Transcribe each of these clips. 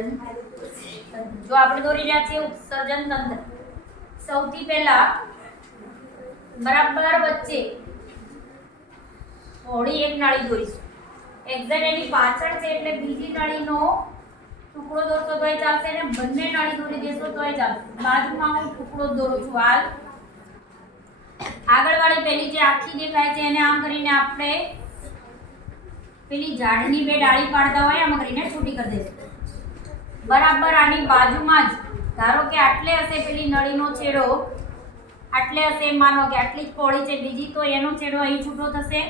ઉત્સર્જન તંત્ર। જો આપણે દોરી રહ્યા છીએ ઉત્સર્જન તંત્ર, સૌથી પહેલા બરાબર વચ્ચે થોડી એક નાળી દોરીશું, એક્ઝેક્ટ એની પાછળ છે એટલે બીજી નાળીનો ટુકડો દોરશો તોય ચાલશે અને બંને નાળી દોરી દેશો તોય ચાલશે। બાજુમાં હું ટુકડો દોરું છું, હાલ આગળવાળી પેલી જે આખી દેખાય છે એને આમ કરીને આપણે પેલી ઝાડની બે ડાળી પાડતા હોય આમ કરીને છૂટી કરી દઈશું। બરાબર આની બાજુમાં જ ધારો કે આટલે હશે પેલી નળીનો છેડો, આટલે હશે, માનો કે આટલી જ પહોળી છે બીજી, તો એનો છેડો અહીં છૂટો થશે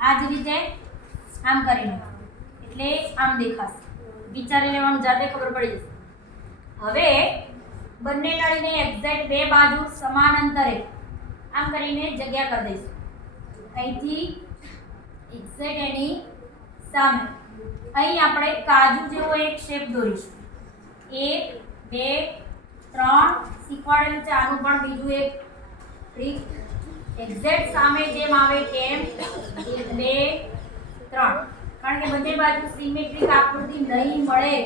આ જ રીતે આમ કરીને, એટલે આમ દેખાશે। વિચારી લેવાનું, જાતે ખબર પડી જશે। હવે બંને નળીને એક્ઝેક્ટ બે બાજુ સમાન અંતરે આમ કરીને જગ્યા કરી દઈશું। અહીંથી એક્ઝેક્ટ એની સામે અહીં આપણે કાજુ જેવો એક શેપ દોરીશું। 1 2 3 શીખવાડેલું છે, આનું પણ બીજું એક ટ્રીક એક્ઝેક્ટ સામે જેમ આવે તેમ 1 2 3, કારણ કે બંને બાજુ સિમેટ્રિક આકૃતિ નહીં મળે,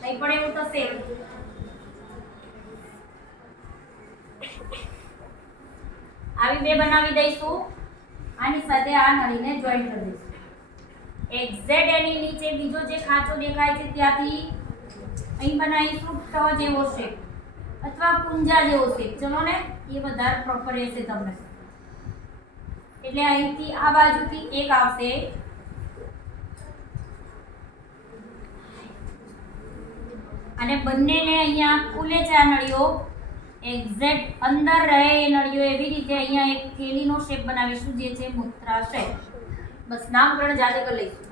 નહીં પણ એવું થશે આવી બે બનાવી દઈશું, આની સાથે આ નળીને જોઈન્ટ કરી દઈશું। એક્ઝેક્ટ એની નીચે બીજો જે ખાંચો દેખાય છે ત્યાંથી અહીં બનાવીશું ટ જેવો શેપ અથવા કુંજા જેવો શેપ, ચલો ને એ વધારે પ્રોપર રહેશે તમને। એટલે અહીંથી આ બાજુથી એક આવશે અને બંનેને અહીંયા ખુલે છે આ નળીઓ, એક્ઝેક્ટ અંદર રહે એ નળીઓ, એવી રીતે અહીંયા એક થેલીનો શેપ બનાવીશું જે છે મૂત્રાશય। બસ નામકરણ જાતે કરી લઈશું।